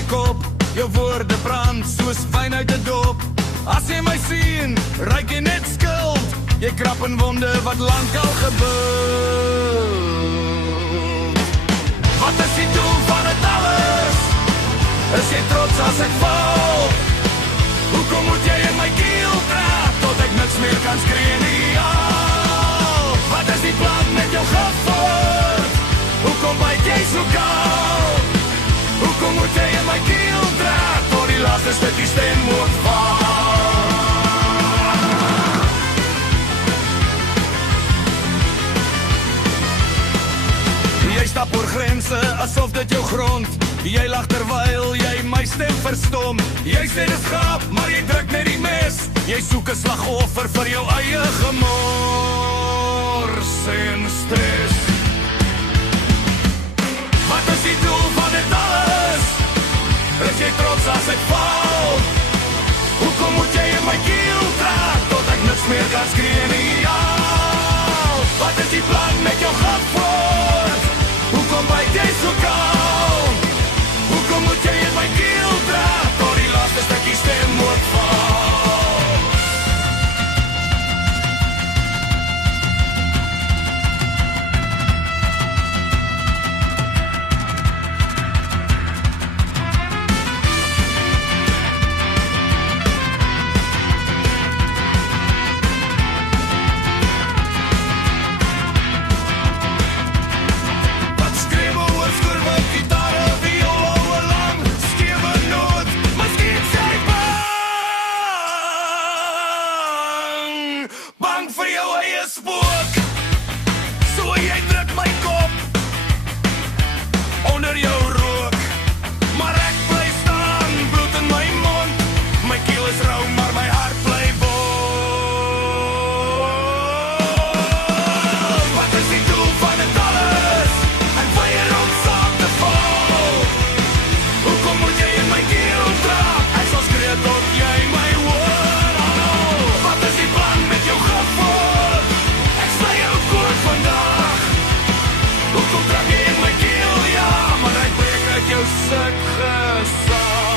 my kop, jou woorde brand soos fyn uit 'n dop. As jy my sien, ruik jy net skuld. Jy krap in wonde wat lank al gebuld. Wat is die doel van het alles? Is jy trots as ek val? Hoekom moet jy in my keel trap, tot ek niks meer kan skree nie? Wat is die plan met jou gevoerd? Hoekom byt jy so koud? Hoekom moet jy in my keel trap, tot die laaste stukkie stem moet val? Jy stap oor grense, asof dit jou grond. Jy lag terwyl jy my stem verstom. Jy sê dis grap, maar jy druk net die mes. Jy soek 'n slagoffer vir jou eie gemors en stres. Wat is die doel van dit alles? Is jy trots as ek val? Hoekom moet jy in my keel trap, tot ek niks meer kan skree nie? Wat is die plan met jou gevoerd? Hoekom byt jy so koud? Hoekom moet jy in my keel trap, tot die laaste stukkie stem moet val? Sit gesag.